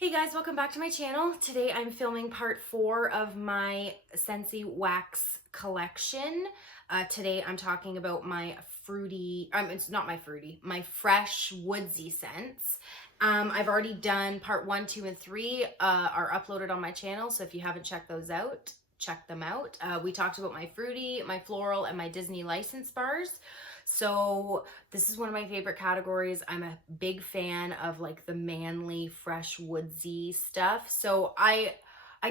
Hey guys, welcome back to my channel. Today I'm filming part 4 of my Scentsy wax collection. Today I'm talking about my fruity, it's not my fruity, my fresh woodsy scents. I've already done part 1, 2, and 3 are uploaded on my channel, so if you haven't checked those out, check them out. We talked about my fruity, my floral, and my Disney license bars. So this is one of my favorite categories. I'm a big fan of like the manly, fresh, woodsy stuff. So I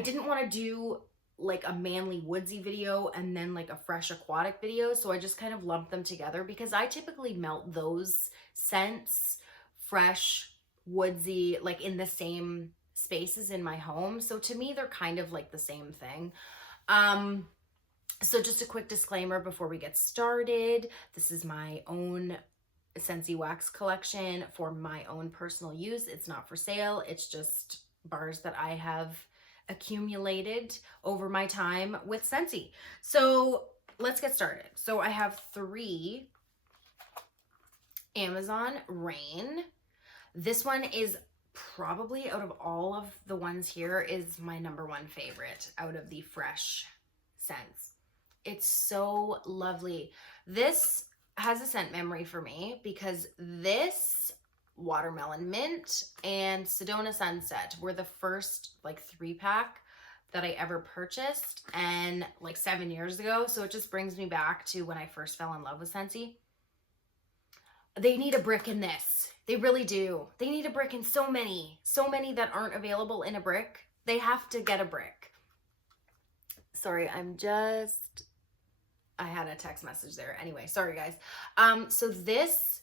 didn't want to do like a manly woodsy video and then like a fresh aquatic video. So I just kind of lumped them together because I typically melt those scents, fresh, woodsy, like in the same spaces in my home. So to me, they're kind of like the same thing. So just a quick disclaimer before we get started. This is my own Scentsy wax collection for my own personal use. It's not for sale. It's just bars that I have accumulated over my time with Scentsy. So let's get started. So I have 3 Amazon Rain. This one is probably, out of all of the ones here, is my #1 favorite out of the fresh scents. It's so lovely. This has a scent memory for me because this watermelon mint and Sedona Sunset were the first like 3-pack that I ever purchased, and like 7 years ago. So it just brings me back to when I first fell in love with Scentsy. They need a brick in this. They really do. They need a brick in so many that aren't available in a brick. They have to get a brick. Sorry, I had a text message there. Anyway, sorry guys. So this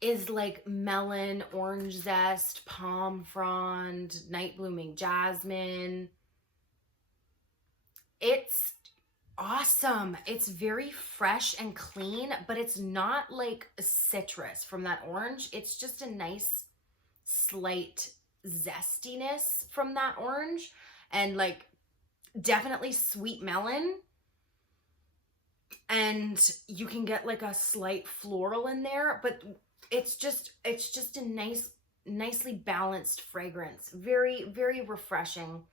is like melon, orange zest, palm frond, night blooming jasmine. It's awesome. It's very fresh and clean, but it's not like citrus from that orange. It's just a nice slight zestiness from that orange, and like definitely sweet melon. And you can get like a slight floral in there, but it's just a nicely balanced fragrance. Very, very refreshing.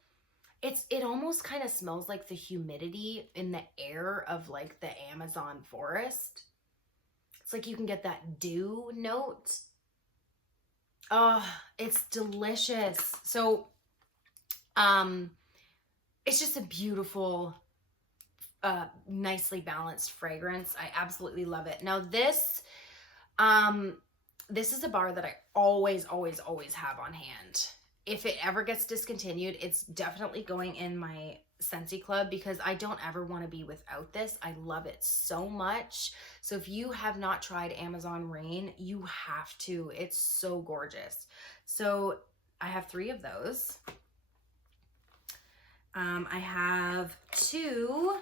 It almost kind of smells like the humidity in the air of like the Amazon forest. It's like you can get that dew note. Oh, it's delicious. So, it's just a beautiful, nicely balanced fragrance. I absolutely love it. Now this is a bar that I always have on hand. If it ever gets discontinued, it's definitely going in my Scentsy Club because I don't ever want to be without this. I love it so much. So if you have not tried Amazon Rain, you have to. It's so gorgeous. So I have 3 of those. I have 2.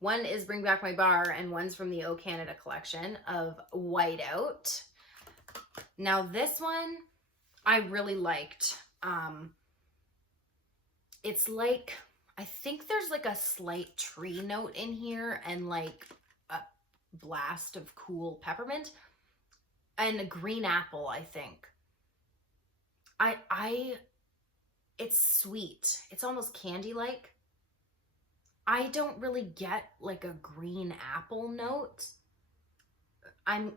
One is Bring Back My Bar, and one's from the O Canada collection of Whiteout. Now this one I really liked. It's like, I think there's like a slight tree note in here and like a blast of cool peppermint and a green apple, I think. It's sweet. It's almost candy-like. I don't really get like a green apple note.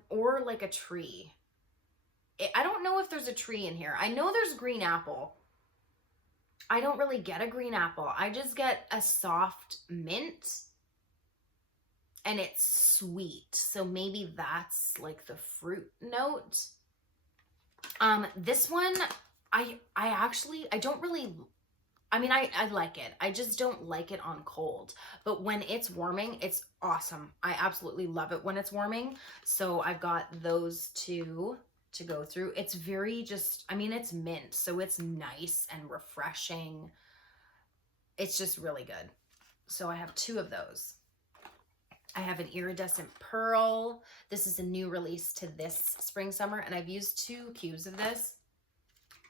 Or like a tree. I don't know if there's a tree in here. I know there's green apple. I don't really get a green apple. I just get a soft mint and it's sweet. So maybe that's like the fruit note. This one, I like it. I just don't like it on cold. But when it's warming, it's awesome. I absolutely love it when it's warming. So I've got those 2 to go through. It's very it's mint, so it's nice and refreshing. It's just really good. So I have 2 of those. I have an Iridescent Pearl. This is a new release to this spring summer, and I've used 2 cubes of this.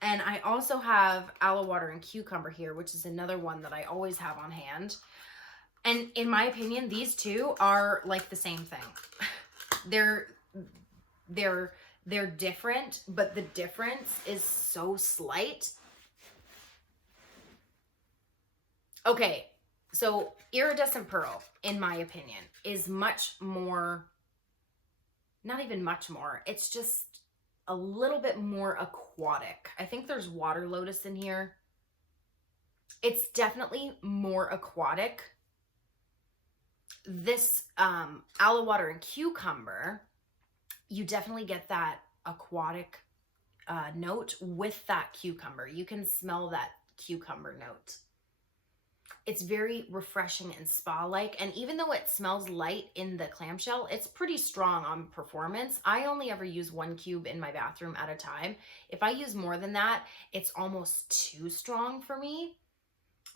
And I also have Aloe Water and Cucumber here, which is another one that I always have on hand. And in my opinion, these 2 are like the same thing. They're different, but the difference is so slight. Okay, so iridescent pearl, in my opinion, is much more, not even much more, it's just a little bit more aquatic. I think there's water lotus in here. It's definitely more aquatic. This aloe water and cucumber, you definitely get that aquatic note with that cucumber. You can smell that cucumber note. It's very refreshing and spa-like, and even though it smells light in the clamshell, it's pretty strong on performance. I only ever use 1 cube in my bathroom at a time. If I use more than that, it's almost too strong for me.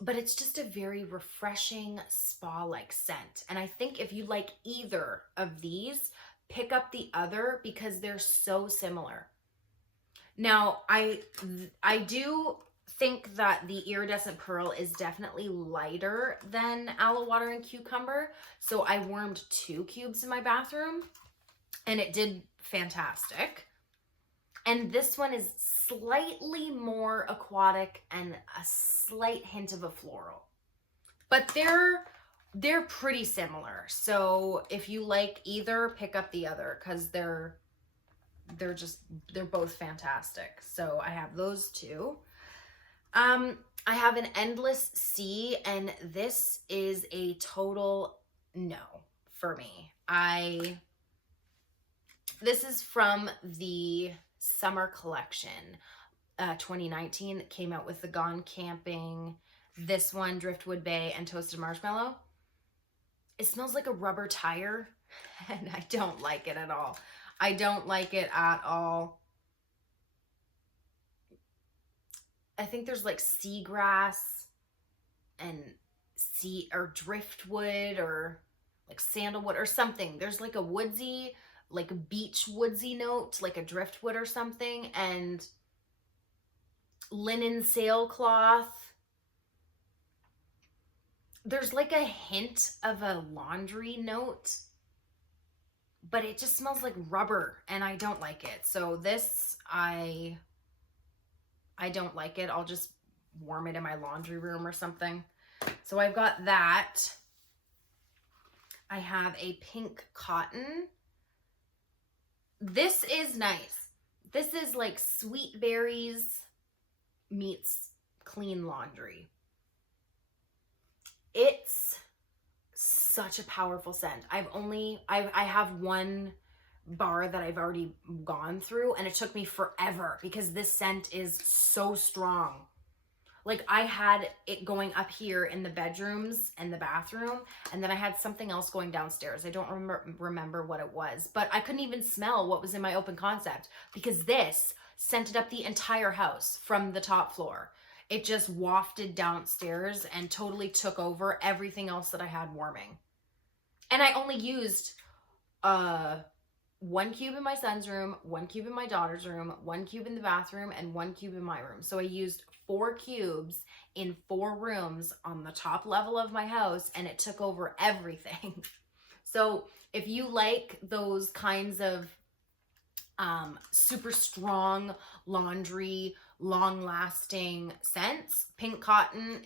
But it's just a very refreshing spa-like scent. And I think if you like either of these, pick up the other because they're so similar. Now, I do think that the iridescent pearl is definitely lighter than aloe water and cucumber. So I warmed 2 cubes in my bathroom and it did fantastic. And this one is slightly more aquatic and a slight hint of a floral. But they're pretty similar. So if you like either, pick up the other because they're both fantastic. So I have those two. I have an Endless Sea, and this is a total no for me. This is from the summer collection, 2019, that came out with the Gone Camping, this one, Driftwood Bay, and Toasted Marshmallow. It smells like a rubber tire, and I don't like it at all. I don't like it at all. I think there's like seagrass and driftwood or like sandalwood or something. There's like a woodsy, like a beach woodsy note, like a driftwood or something, and linen sailcloth. There's like a hint of a laundry note, but it just smells like rubber and I don't like it. So this, I don't like it. I'll just warm it in my laundry room or something. So I've got that. I have a pink cotton. This is nice. This is like sweet berries meets clean laundry. It's such a powerful scent. I have one bar that I've already gone through and it took me forever because this scent is so strong. Like I had it going up here in the bedrooms and the bathroom, and then I had something else going downstairs. I don't remember what it was, but I couldn't even smell what was in my open concept because this scented up the entire house from the top floor. It just wafted downstairs and totally took over everything else that I had warming. And I only used 1 cube in my son's room, 1 cube in my daughter's room, 1 cube in the bathroom, and 1 cube in my room. So I used 4 cubes in 4 rooms on the top level of my house, and it took over everything. So if you like those kinds of super strong laundry, long-lasting scents, pink cotton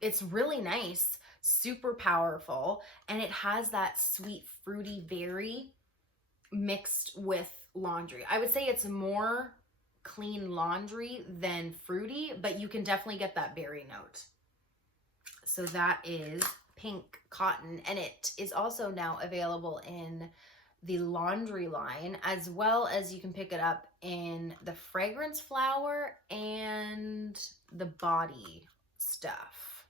it's really nice, super powerful, and it has that sweet fruity berry mixed with laundry. I would say it's more clean laundry than fruity, but you can definitely get that berry note. So that is pink cotton, and it is also now available in the laundry line, as well as you can pick it up in the fragrance flower and the body stuff.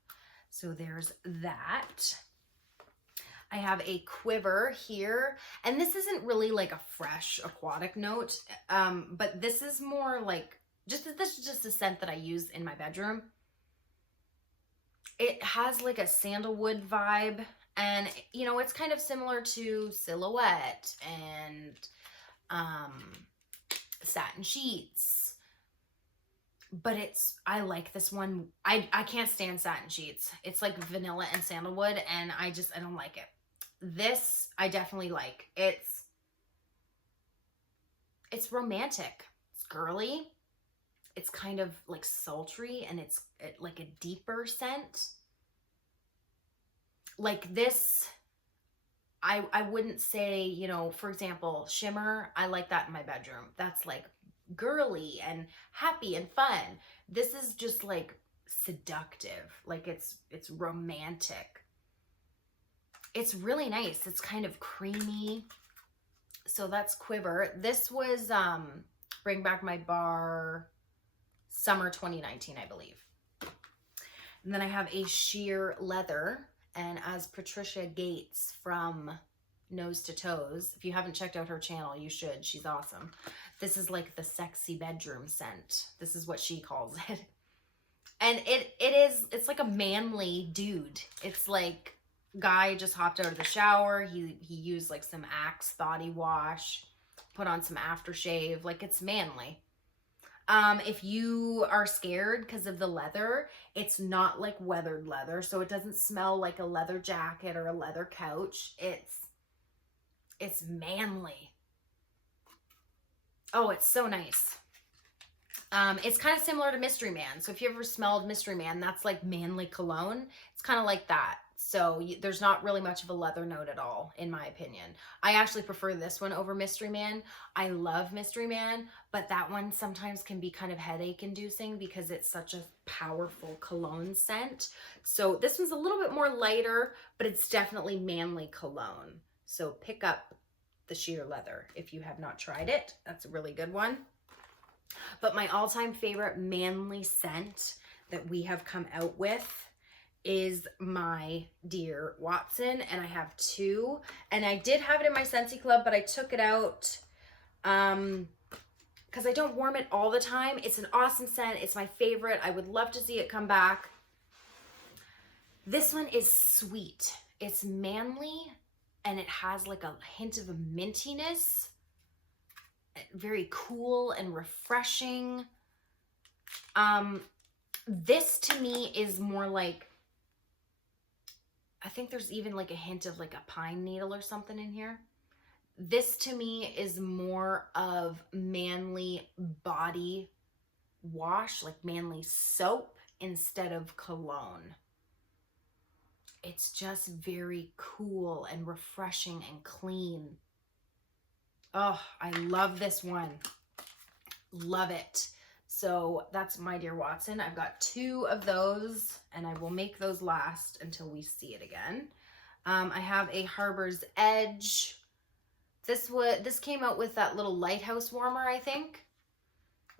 So there's that. I have a quiver here, and this isn't really like a fresh aquatic note, but this is more like, this is just a scent that I use in my bedroom. It has like a sandalwood vibe, and you know, it's kind of similar to Silhouette and Satin Sheets, but I like this one. I can't stand Satin Sheets. It's like vanilla and sandalwood, and I don't like it. This I definitely like. It's romantic. It's girly. it's kind of like sultry, and it's like a deeper scent. Like this, I wouldn't say, you know, for example, shimmer, I like that in my bedroom. That's like girly and happy and fun. This is just like seductive. Like it's romantic. It's really nice. It's kind of creamy. So that's Quiver. This was Bring Back My Bar summer 2019, I believe. And then I have a sheer leather, and as Patricia Gates from Nose to Toes, if you haven't checked out her channel, you should. She's awesome. This is like the sexy bedroom scent. This is what she calls it. And it's like a manly dude. It's like guy just hopped out of the shower. He used like some Axe Thoughty wash, put on some aftershave. Like, it's manly. If you are scared because of the leather, it's not like weathered leather, so it doesn't smell like a leather jacket or a leather couch. It's manly. Oh, it's so nice. It's kind of similar to Mystery Man. So if you ever smelled Mystery Man, that's like manly cologne. It's kind of like that. So there's not really much of a leather note at all, in my opinion. I actually prefer this one over Mystery Man. I love Mystery Man, but that one sometimes can be kind of headache inducing because it's such a powerful cologne scent. So this one's a little bit more lighter, but it's definitely manly cologne. So pick up the sheer leather if you have not tried it. That's a really good one. But my all-time favorite manly scent that we have come out with is my dear Watson, and I have two, and I did have it in my Scentsy Club, but I took it out because I don't warm it all the time. It's an awesome scent. It's my favorite. I would love to see it come back. This one is sweet. It's manly, and it has like a hint of a mintiness. Very cool and refreshing. This to me is more like, I think there's even like a hint of like a pine needle or something in here. This to me is more of manly body wash, like manly soap instead of cologne. It's just very cool and refreshing and clean. Oh, I love this one. Love it. So that's my dear Watson. I've got two of those, and I will make those last until we see it again. I have a Harbor's Edge. This came out with that little lighthouse warmer, I think.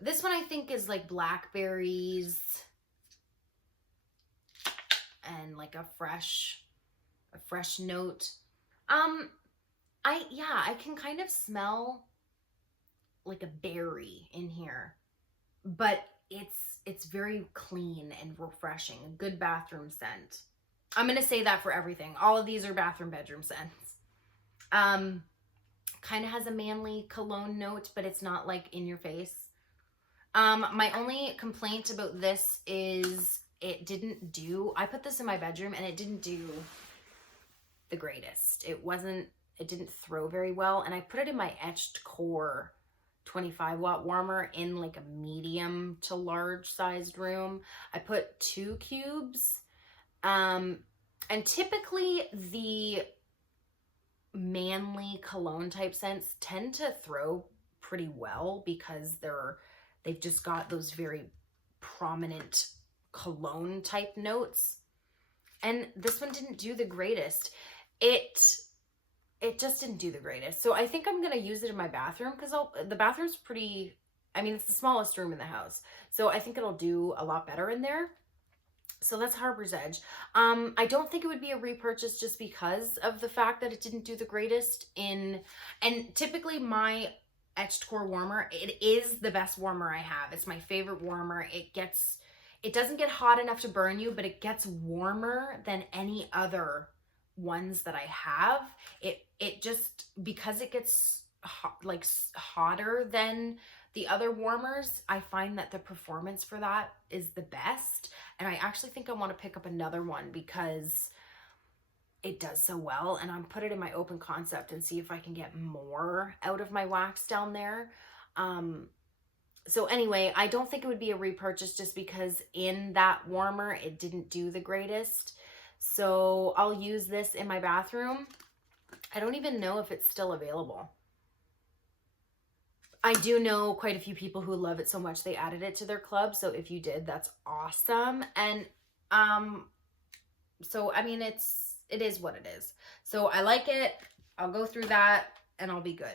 This one I think is like blackberries and like a fresh note. I can kind of smell like a berry in here, but it's very clean and refreshing. A good bathroom scent. I'm going to say that for everything. All of these are bathroom bedroom scents. Kind of has a manly cologne note, but it's not like in your face. My only complaint about this is it didn't do, I put this in my bedroom and it didn't do the greatest. It didn't throw very well, and I put it in my Etched Core 25 watt warmer in like a medium to large sized room. I put 2 cubes, and typically the manly cologne type scents tend to throw pretty well because they've just got those very prominent cologne type notes, and this one didn't do the greatest. It just didn't do the greatest. So I think I'm going to use it in my bathroom because the bathroom's pretty, I mean, it's the smallest room in the house. So I think it'll do a lot better in there. So that's Harbor's Edge. I don't think it would be a repurchase just because of the fact that it didn't do the greatest and typically my Etched Core warmer, it is the best warmer I have. It's my favorite warmer. It doesn't get hot enough to burn you, but it gets warmer than any other ones that I have. It just, because it gets hotter than the other warmers, I find that the performance for that is the best. And I actually think I want to pick up another one because it does so well, and I'm put it in my open concept and see if I can get more out of my wax down there. So anyway, I don't think it would be a repurchase just because in that warmer, it didn't do the greatest. So I'll use this in my bathroom. I don't even know if it's still available. I do know quite a few people who love it so much they added it to their club. So if you did, that's awesome. And so I mean, it is what it is. So I like it. I'll go through that and I'll be good.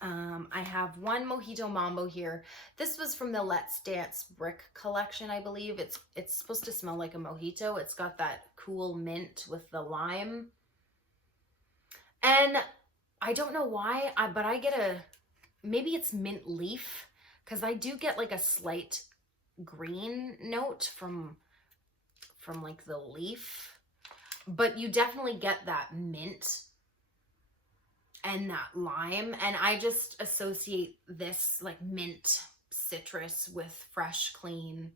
I have one Mojito Mambo here. This was from the Let's Dance Brick collection, I believe. It's supposed to smell like a mojito. It's got that cool mint with the lime. And I don't know why, but I get maybe it's mint leaf, because I do get like a slight green note from like the leaf. But you definitely get that mint and that lime, and I just associate this like mint citrus with fresh, clean.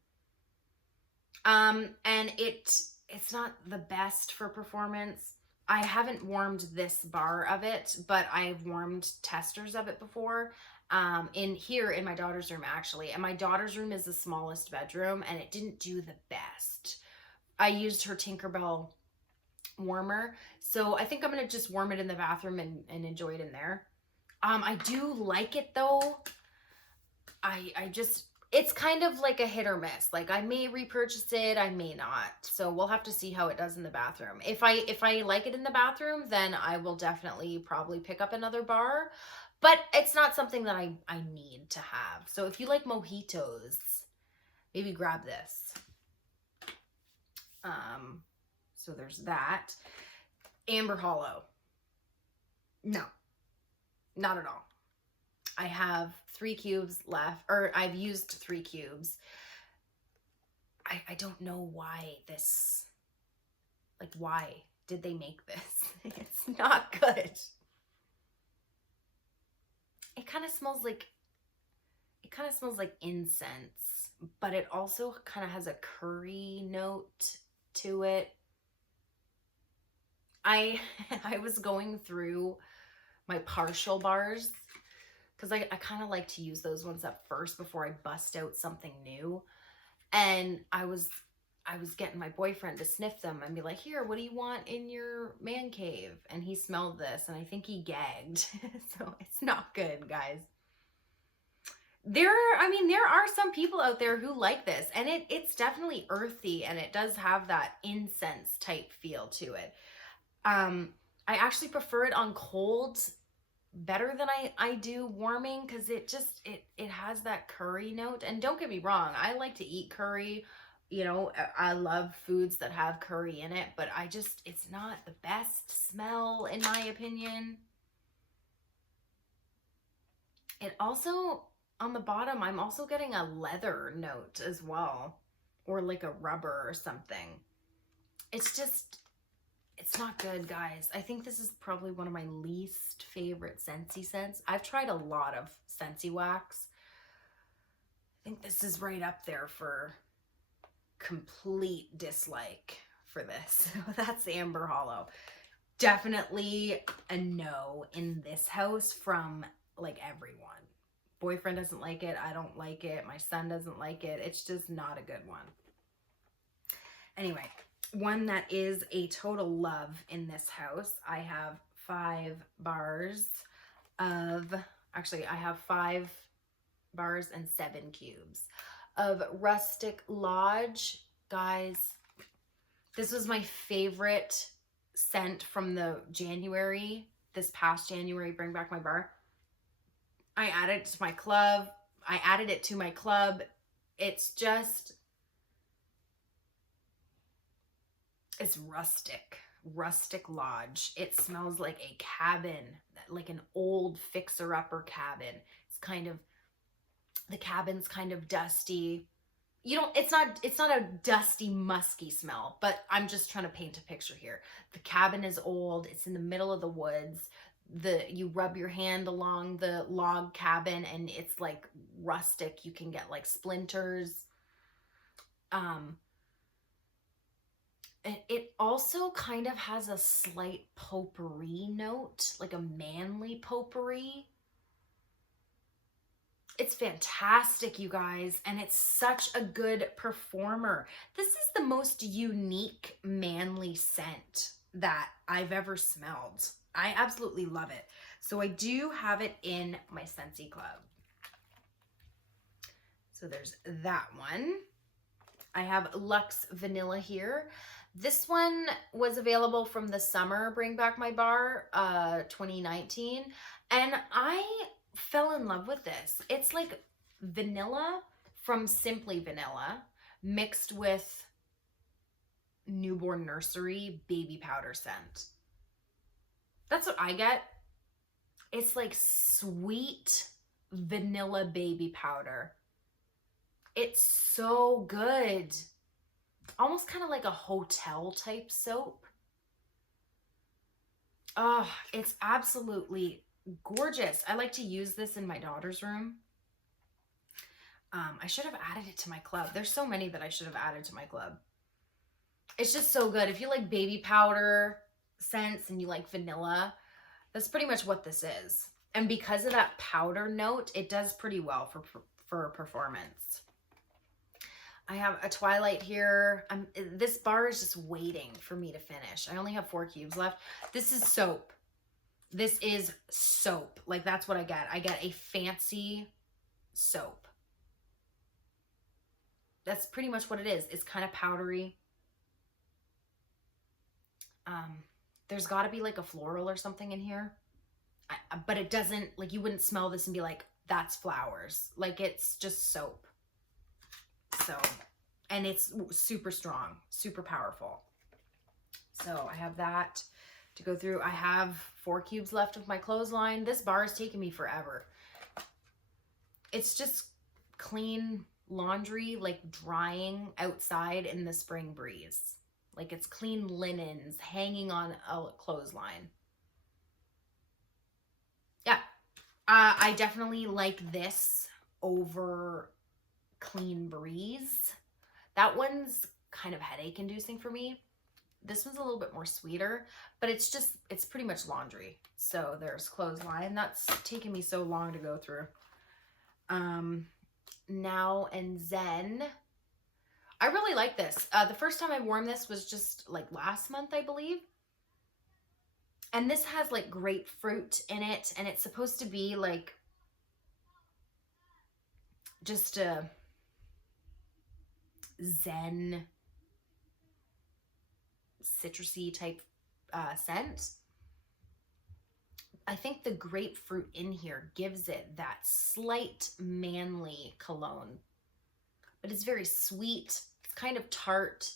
And it's not the best for performance. I haven't warmed this bar of it, but I've warmed testers of it before. In my daughter's room actually, and my daughter's room is the smallest bedroom, and it didn't do the best. I used her Tinkerbell warmer, so I think I'm gonna just warm it in the bathroom and enjoy it in there. I do like it though. I just, it's kind of like a hit or miss. Like I may repurchase it, I may not. So we'll have to see how it does in the bathroom. If I like it in the bathroom, then I will definitely probably pick up another bar. But it's not something that I need to have. So if you like mojitos, maybe grab this. So there's that. Amber Hollow. No, not at all. I have 3 cubes left, or I've used 3 cubes. I don't know why this, like why did they make this? It's not good. It kind of smells like incense, but it also kind of has a curry note to it. I was going through my partial bars because I kind of like to use those ones up first before I bust out something new. And I was getting my boyfriend to sniff them and be like, here, what do you want in your man cave? And he smelled this and I think he gagged. So it's not good, guys. There are some people out there who like this, and it's definitely earthy, and it does have that incense type feel to it. I actually prefer it on cold better than I do warming, because it has that curry note. And don't get me wrong, I like to eat curry. You know, I love foods that have curry in it, but it's not the best smell in my opinion. It also, on the bottom, I'm also getting a leather note as well, or like a rubber or something. It's not good, guys. I think this is probably one of my least favorite Scentsy scents. I've tried a lot of Scentsy wax. I think this is right up there for complete dislike for this. That's Amber Hollow. Definitely a no in this house from like everyone. Boyfriend doesn't like it. I don't like it. My son doesn't like it. It's just not a good one. Anyway, one that is a total love in this house. I have 5 bars of, actually I have 5 bars and 7 cubes of Rustic Lodge. Guys, this was my favorite scent from this past January, Bring Back My Bar. I added it to my club. It's rustic lodge. It smells like a cabin, like an old fixer-upper cabin. The cabin's kind of dusty. It's not a dusty, musky smell, but I'm just trying to paint a picture here. The cabin is old. It's in the middle of the woods. You rub your hand along the log cabin and it's like rustic. You can get like splinters. It also kind of has a slight potpourri note, like a manly potpourri. It's fantastic, you guys, and it's such a good performer. This is the most unique manly scent that I've ever smelled. I absolutely love it. So I do have it in my Scentsy Club. So there's that one. I have Luxe Vanilla here. This one was available from the summer Bring Back My Bar 2019, and I fell in love with this. It's like vanilla from Simply Vanilla mixed with Newborn Nursery baby powder scent. That's what I get. It's like sweet vanilla baby powder. It's so good. Almost kind of like a hotel type soap. Oh, it's absolutely gorgeous. I like to use this in my daughter's room. I should have added it to my club. There's so many that I should have added to my club. It's just so good. If you like baby powder scents and you like vanilla, that's pretty much what this is. And because of that powder note, it does pretty well for performance. I have a Twilight here. This bar is just waiting for me to finish. I only have 4 cubes left. This is soap. This is soap. Like, that's what I get. I get a fancy soap. That's pretty much what it is. It's kind of powdery. There's got to be like a floral or something in here. But it doesn't, like, you wouldn't smell this and be like, that's flowers. Like, it's just soap. So, and it's super strong, super powerful. So I have that to go through. I have 4 cubes left of my clothesline. This bar is taking me forever. It's just clean laundry, like drying outside in the spring breeze. Like, it's clean linens hanging on a clothesline. Yeah, I definitely like this over Clean Breeze. That one's kind of headache inducing for me. This one's a little bit more sweeter, but it's pretty much laundry. So there's clothesline. That's taken me so long to go through. Now and Zen. I really like this. The first time I wore this was just like last month, I believe. And this has like grapefruit in it, and it's supposed to be like just a zen citrusy type scent. I think the grapefruit in here gives it that slight manly cologne, but it's very sweet. It's kind of tart.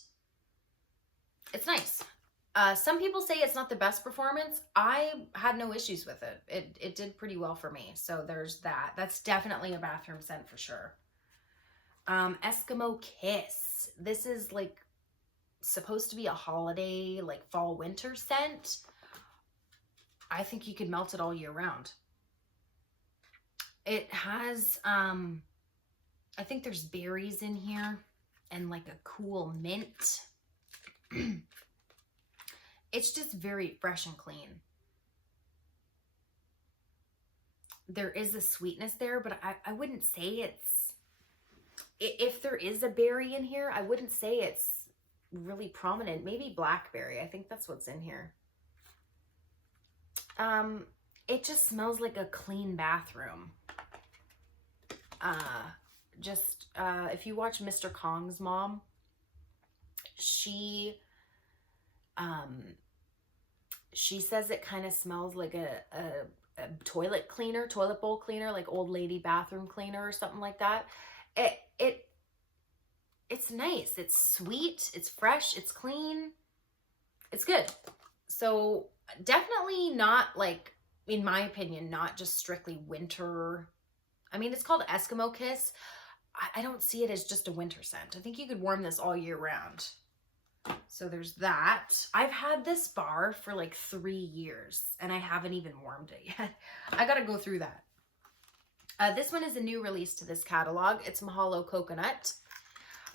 It's nice. Some people say it's not the best performance. I had no issues with it. It did pretty well for me. So there's that. That's definitely a bathroom scent for sure. Eskimo Kiss. This is like supposed to be a holiday, like fall winter scent. I think you could melt it all year round. It has, I think there's berries in here and like a cool mint. It's just very fresh and clean. There is a sweetness there, but I wouldn't say it's, if there is a berry in here, I wouldn't say it's really prominent. Maybe blackberry. I think that's what's in here. It just smells like a clean bathroom. If you watch Mr. Kong's mom, she says it kind of smells like a toilet cleaner, toilet bowl cleaner, like old lady bathroom cleaner or something like that. It's nice. It's sweet. It's fresh. It's clean. It's good. So definitely not, like, in my opinion, not just strictly winter. I mean, it's called Eskimo Kiss. I don't see it as just a winter scent. I think you could warm this all year round. So there's that. I've had this bar for like 3 years and I haven't even warmed it yet. I gotta go through that. This one is a new release to this catalog. It's Mahalo Coconut.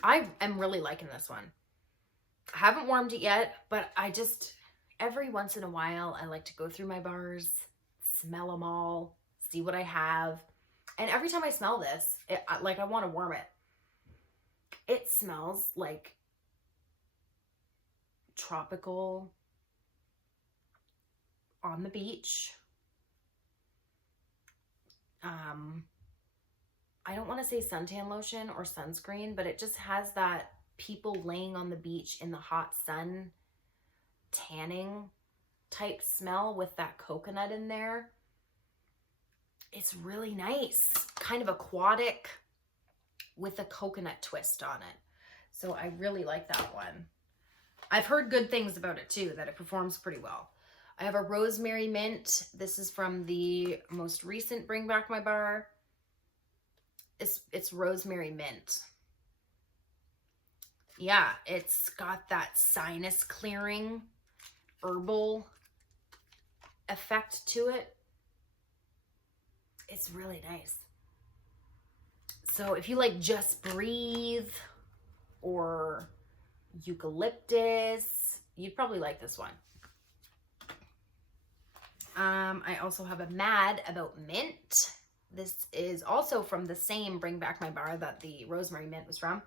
I am really liking this one. I haven't warmed it yet, but I just, every once in a while, I like to go through my bars, smell them all, see what I have. And every time I smell this, like I want to warm it. It smells like tropical on the beach. I don't want to say suntan lotion or sunscreen, but it just has that people laying on the beach in the hot sun, tanning type smell with that coconut in there. It's really nice, kind of aquatic with a coconut twist on it. So I really like that one. I've heard good things about it too, that it performs pretty well. I have a rosemary mint. This is from the most recent Bring Back My Bar. It's rosemary mint. Yeah, it's got that sinus clearing herbal effect to it. It's really nice. So if you like Just Breathe or eucalyptus, you'd probably like this one. I also have a Mad About Mint. This is also from the same Bring Back My Bar that the rosemary mint was from.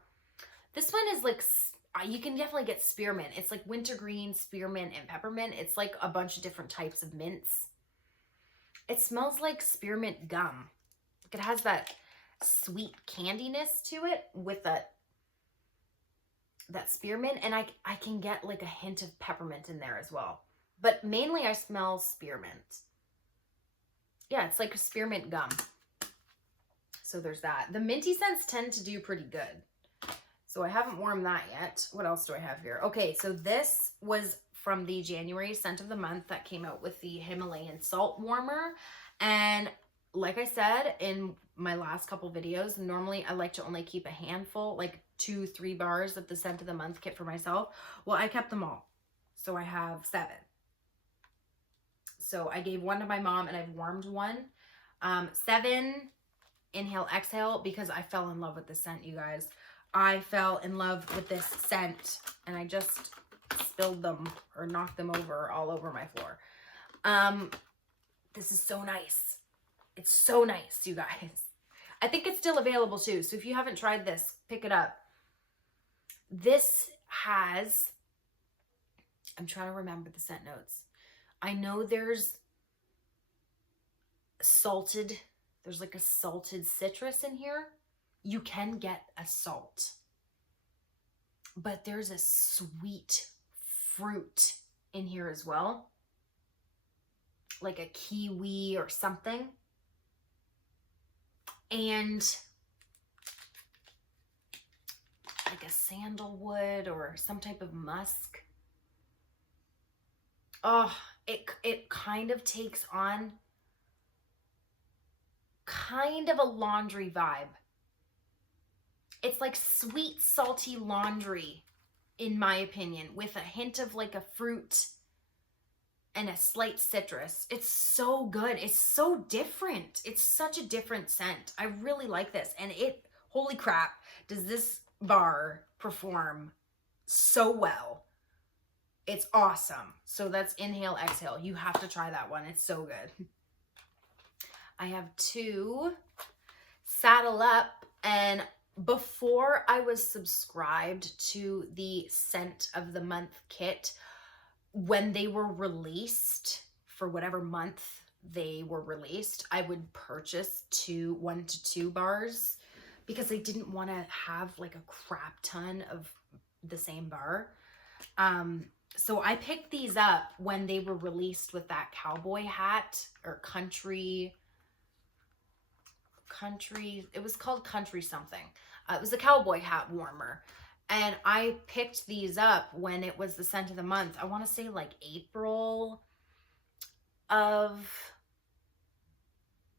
This one is like, you can definitely get spearmint. It's like wintergreen, spearmint, and peppermint. It's like a bunch of different types of mints. It smells like spearmint gum. It has that sweet candiness to it with that spearmint, and I can get like a hint of peppermint in there as well. But mainly I smell spearmint. Yeah, it's like a spearmint gum. So there's that. The minty scents tend to do pretty good. So I haven't warmed that yet. What else do I have here? Okay, so this was from the January scent of the month that came out with the Himalayan salt warmer. And like I said in my last couple videos, normally I like to only keep a handful, like 2-3 bars of the scent of the month kit for myself. Well, I kept them all. So I have 7. So I gave one to my mom and I've warmed one. 7 inhale, exhale, because I fell in love with the scent, you guys. I fell in love with this scent and I just spilled them or knocked them over all over my floor. This is so nice. It's so nice, you guys. I think it's still available too. So if you haven't tried this, pick it up. This has, I'm trying to remember the scent notes. I know there's salted, there's like a salted citrus in here. You can get a salt, but there's a sweet fruit in here as well, like a kiwi or something, and like a sandalwood or some type of musk. Oh, it kind of takes on kind of a laundry vibe. It's like sweet, salty laundry, in my opinion, with a hint of like a fruit and a slight citrus. It's so good. It's so different. It's such a different scent. I really like this. And holy crap, does this bar perform so well. It's awesome. So that's inhale, exhale. You have to try that one. It's so good. I have 2 Saddle Up, and before I was subscribed to the scent of the month kit, when they were released for whatever month they were released, I would purchase 1 to 2 bars because I didn't want to have like a crap ton of the same bar. So I picked these up when they were released with that cowboy hat or country, it was called country something. It was a cowboy hat warmer. And I picked these up when it was the scent of the month. I want to say like April of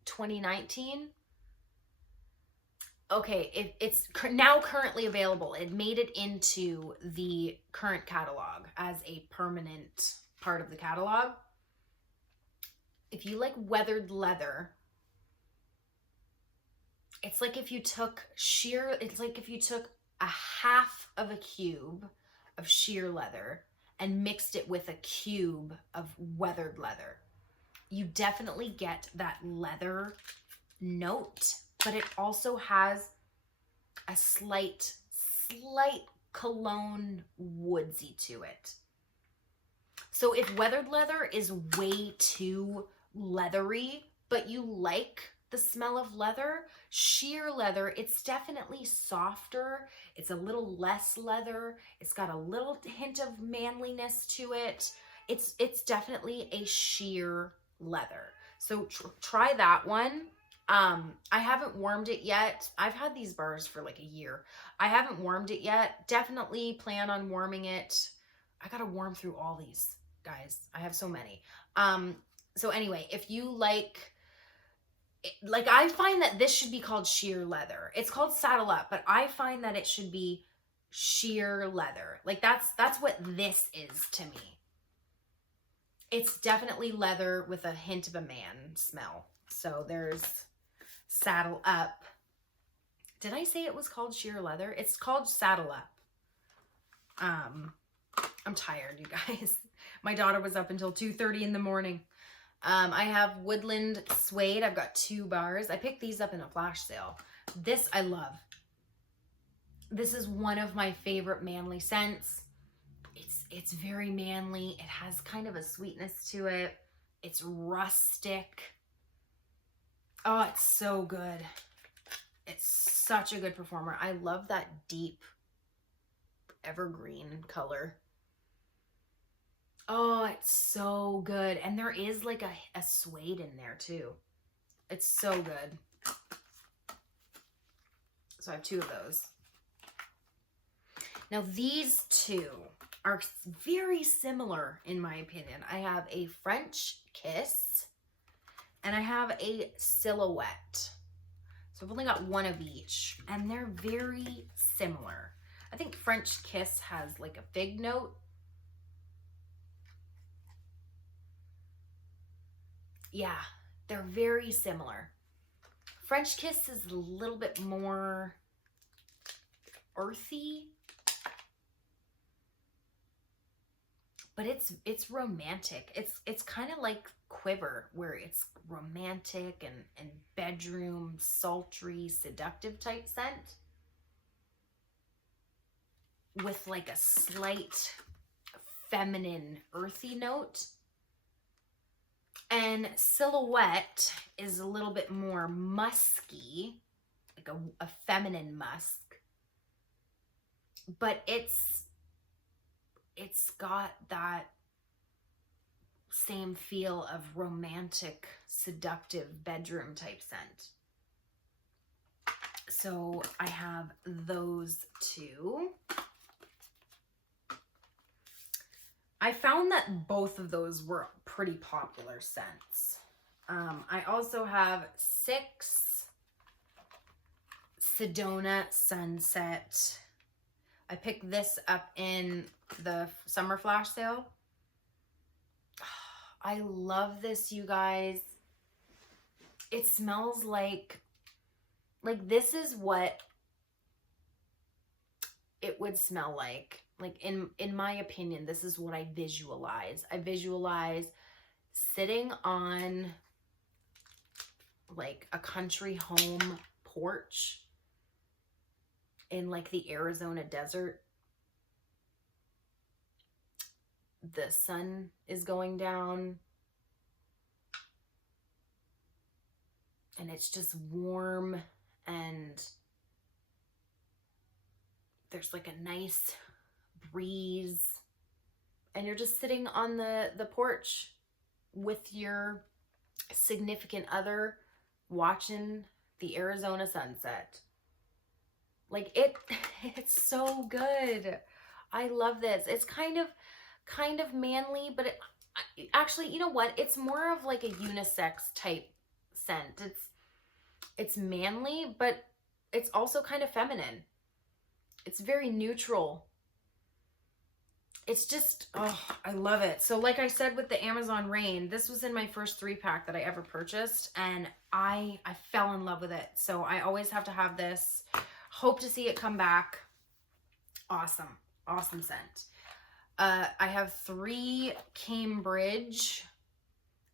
2019. Okay, it's now currently available. It made it into the current catalog as a permanent part of the catalog. If you like weathered leather, it's like if you took a half of a cube of sheer leather and mixed it with a cube of weathered leather. You definitely get that leather note, but it also has a slight cologne woodsy to it. So if weathered leather is way too leathery, but you like the smell of leather, sheer leather, it's definitely softer. It's a little less leather. It's got a little hint of manliness to it. It's definitely a sheer leather. So try that one. I haven't warmed it yet. I've had these bars for like a year. I haven't warmed it yet. Definitely plan on warming it. I gotta warm through all these, guys. I have so many. So anyway, if you like I find that this should be called sheer leather. It's called saddle up, but I find that it should be sheer leather. Like that's what this is to me. It's definitely leather with a hint of a man smell. So there's saddle up. Did I say it was called sheer leather? It's called saddle up. I'm tired, you guys. My daughter was up until 2:30 in the morning. I have Woodland Suede. I've got 2 bars. I picked these up in a flash sale. This I love. This is one of my favorite manly scents. It's very manly. It has kind of a sweetness to it. It's rustic. Oh, it's so good. It's such a good performer. I love that deep evergreen color. Oh, it's so good. And there is like a suede in there too. It's so good. So I have 2 of those. Now these 2 are very similar in my opinion. I have a French Kiss and I have a Silhouette. So I've only got 1 of each and they're very similar. I think French Kiss has like a fig note. Yeah, they're very similar. French Kiss is a little bit more earthy, but it's romantic. It's kind of like Quiver, where it's romantic and bedroom, sultry, seductive type scent with like a slight feminine, earthy note. And Silhouette is a little bit more musky, like a feminine musk, but it's got that same feel of romantic, seductive bedroom type scent. So I have those 2. I found that both of those were pretty popular scents. I also have 6 Sedona Sunset. I picked this up in the summer flash sale. I love this, you guys. It smells like this is what it would smell like. Like in my opinion, this is what I visualize. I visualize sitting on like a country home porch in like the Arizona desert. The sun is going down and it's just warm and there's like a nice breeze and you're just sitting on the porch with your significant other watching the Arizona sunset. Like it's so good. I love this. It's kind of manly, but actually, you know what? It's more of like a unisex type scent. It's manly, but it's also kind of feminine. It's very neutral. It's just, oh, I love it. So like I said with the Amazon Rain, this was in my first 3-pack that I ever purchased, and I fell in love with it. So I always have to have this. Hope to see it come back. Awesome. Awesome scent. I have 3 Cambridge.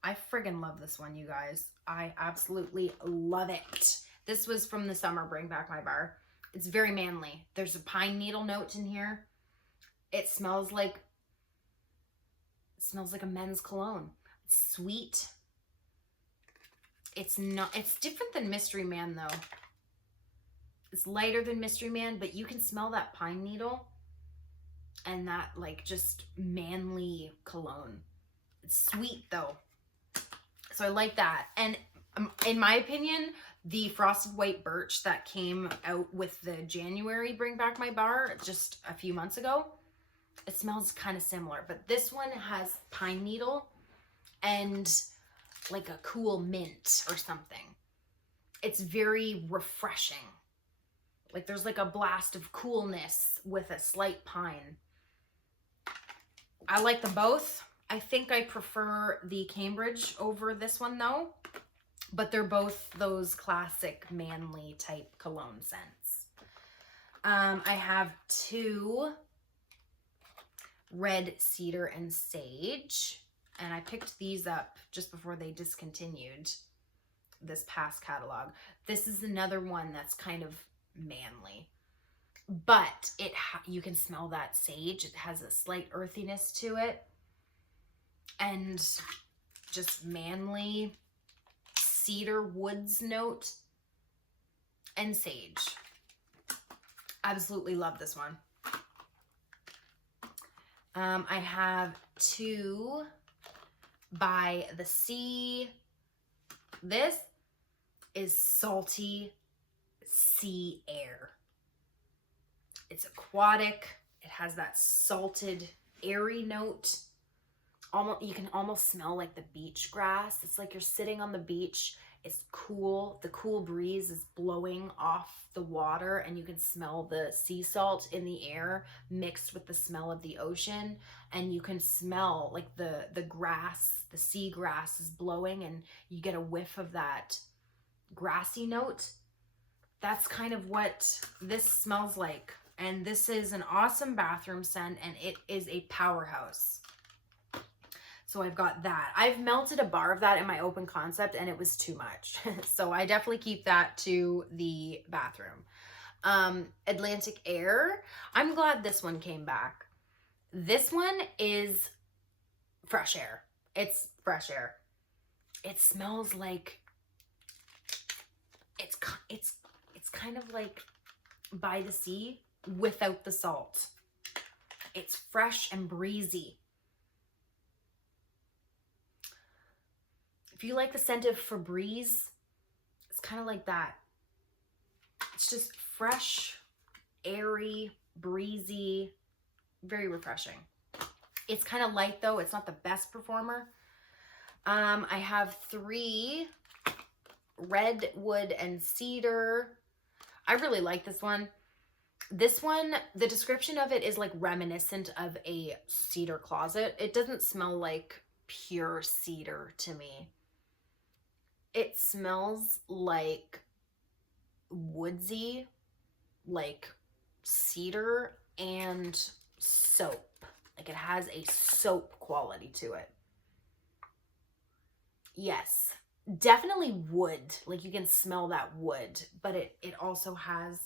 I friggin' love this one, you guys. I absolutely love it. This was from the summer Bring Back My Bar. It's very manly. There's a pine needle note in here. It smells like a men's cologne. It's sweet. It's different than Mystery Man though. It's lighter than Mystery Man, but you can smell that pine needle and that like just manly cologne. It's sweet though. So I like that. And in my opinion, the Frosted White Birch that came out with the January Bring Back My Bar just a few months ago, it smells kind of similar, but this one has pine needle and like a cool mint or something. It's very refreshing. Like there's like a blast of coolness with a slight pine. I like them both. I think I prefer the Cambridge over this one though, but they're both those classic manly type cologne scents. I have 2 Red Cedar and Sage, and I picked these up just before they discontinued this past catalog. This is another one that's kind of manly, but you can smell that sage. It has a slight earthiness to it and just manly cedar woods note and sage. Absolutely love this one. I have 2 by the Sea. This is Salty Sea Air. It's aquatic. It has that salted, airy note. You can almost smell like the beach grass. It's like you're sitting on the beach. It's cool. The cool breeze is blowing off the water and you can smell the sea salt in the air mixed with the smell of the ocean. And you can smell like the grass, the sea grass is blowing and you get a whiff of that grassy note. That's kind of what this smells like. And this is an awesome bathroom scent and it is a powerhouse. So I've got that. I've melted a bar of that in my open concept and it was too much. So I definitely keep that to the bathroom. Atlantic Air. I'm glad this one came back. This one is fresh air. It's fresh air. It smells like it's kind of like by the sea without the salt. It's fresh and breezy. If you like the scent of Febreze, it's kind of like that. It's just fresh, airy, breezy, very refreshing. It's kind of light though. It's not the best performer. I have 3 Redwood and Cedar. I really like this one. This one, the description of it is like reminiscent of a cedar closet. It doesn't smell like pure cedar to me. It smells like woodsy, like cedar and soap. Like it has a soap quality to it. Yes, definitely wood. Like you can smell that wood, but it also has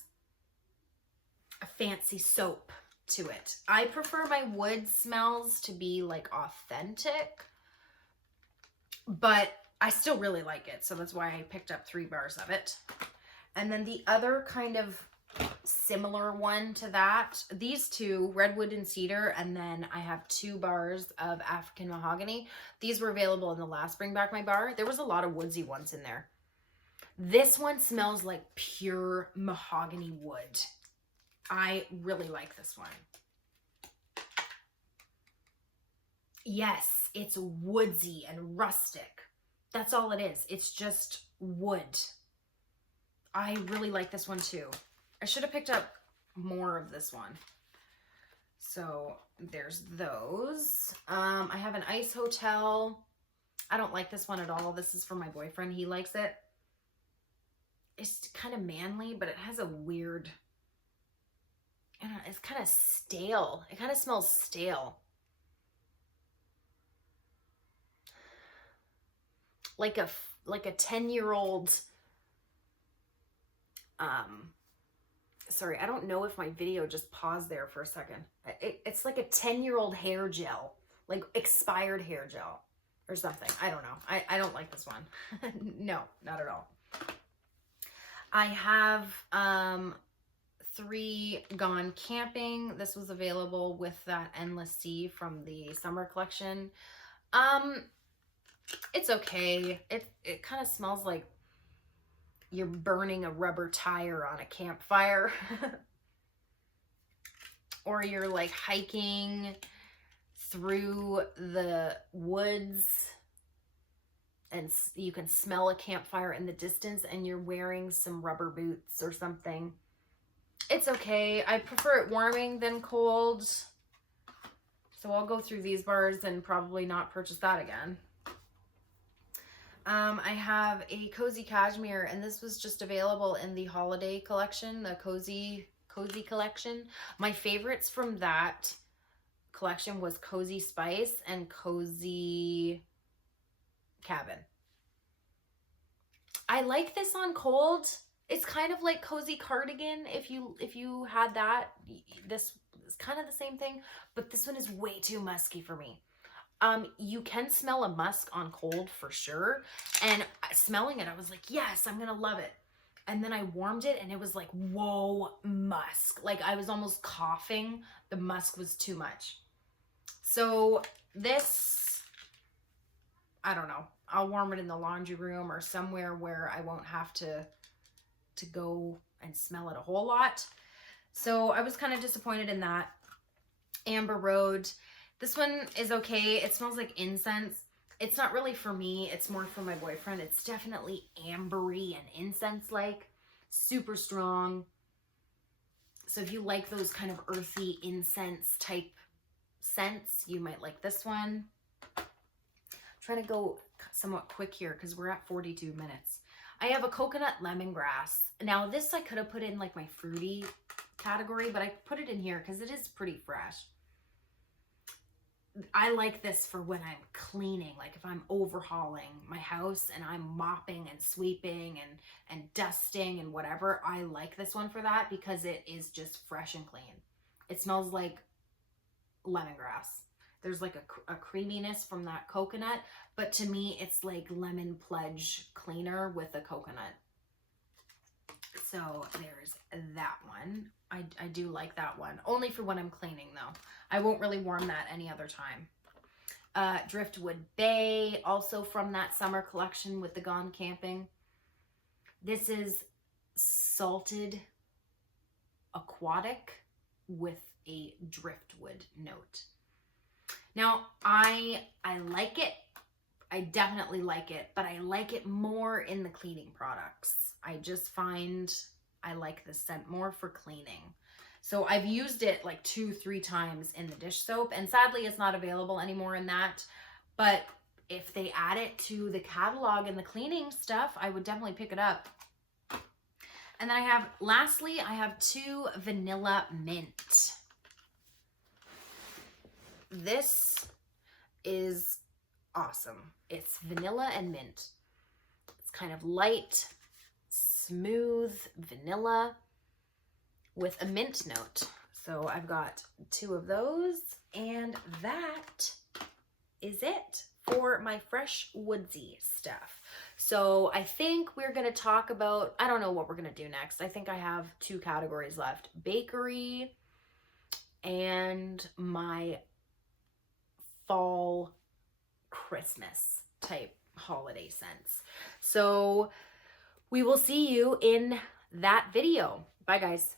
a fancy soap to it. I prefer my wood smells to be like authentic, but I still really like it. So that's why I picked up 3 bars of it. And then the other kind of similar one to that, these 2, Redwood and Cedar, and then I have 2 bars of African Mahogany. These were available in the last Bring Back My Bar. There was a lot of woodsy ones in there. This one smells like pure mahogany wood. I really like this one. Yes, it's woodsy and rustic. That's all it is. It's just wood. I really like this one too. I should have picked up more of this one. So there's those. I have an Ice Hotel. I don't like this one at all. This is for my boyfriend. He likes it. It's kind of manly, but it has a weird, I don't know, it's kind of stale. It kind of smells stale. Like like a 10-year-old, sorry, I don't know if my video just paused there for a second. It's like a 10-year-old hair gel, like expired hair gel or something. I don't know. I don't like this one. No, not at all. I have 3 Gone Camping. This was available with that Endless Sea from the summer collection. It's okay. It kind of smells like you're burning a rubber tire on a campfire. Or you're like hiking through the woods and you can smell a campfire in the distance and you're wearing some rubber boots or something. It's okay. I prefer it warming than cold. So I'll go through these bars and probably not purchase that again. I have a Cozy Cashmere, and this was just available in the holiday collection, the Cozy collection. My favorites from that collection was Cozy Spice and Cozy Cabin. I like this on cold. It's kind of like Cozy Cardigan. If you had that, this is kind of the same thing, but this one is way too musky for me. You can smell a musk on cold for sure. And smelling it, I was like, yes, I'm going to love it. And then I warmed it and it was like, whoa, musk. Like I was almost coughing. The musk was too much. So this, I don't know. I'll warm it in the laundry room or somewhere where I won't have to go and smell it a whole lot. So I was kind of disappointed in that. Amber Road. This one is okay. It smells like incense. It's not really for me. It's more for my boyfriend. It's definitely ambery and incense-like. Super strong. So if you like those kind of earthy incense type scents, you might like this one. I'm trying to go somewhat quick here because we're at 42 minutes. I have a coconut lemongrass. Now this I could have put in like my fruity category, but I put it in here because it is pretty fresh. I like this for when I'm cleaning, like if I'm overhauling my house and I'm mopping and sweeping and dusting and whatever. I like this one for that because it is just fresh and clean. It smells like lemongrass. There's like a creaminess from that coconut, but to me it's like lemon pledge cleaner with a coconut. So there's that one. I do like that one. Only for when I'm cleaning though. I won't really warm that any other time. Driftwood Bay, also from that summer collection with the Gone Camping. This is salted aquatic with a driftwood note. Now, I like it. I definitely like it, but I like it more in the cleaning products. I just find I like the scent more for cleaning. So I've used it like 2-3 times in the dish soap, and sadly it's not available anymore in that. But if they add it to the catalog and the cleaning stuff, I would definitely pick it up. And then lastly, I have 2 Vanilla Mint. This is awesome. It's vanilla and mint. It's kind of light, smooth vanilla with a mint note. So I've got 2 of those, and that is it for my Fresh&Woodsy stuff. So I think we're going to talk about, I don't know what we're going to do next. I think I have 2 categories left: bakery and my fall Christmas type holiday scents. So we will see you in that video. Bye guys.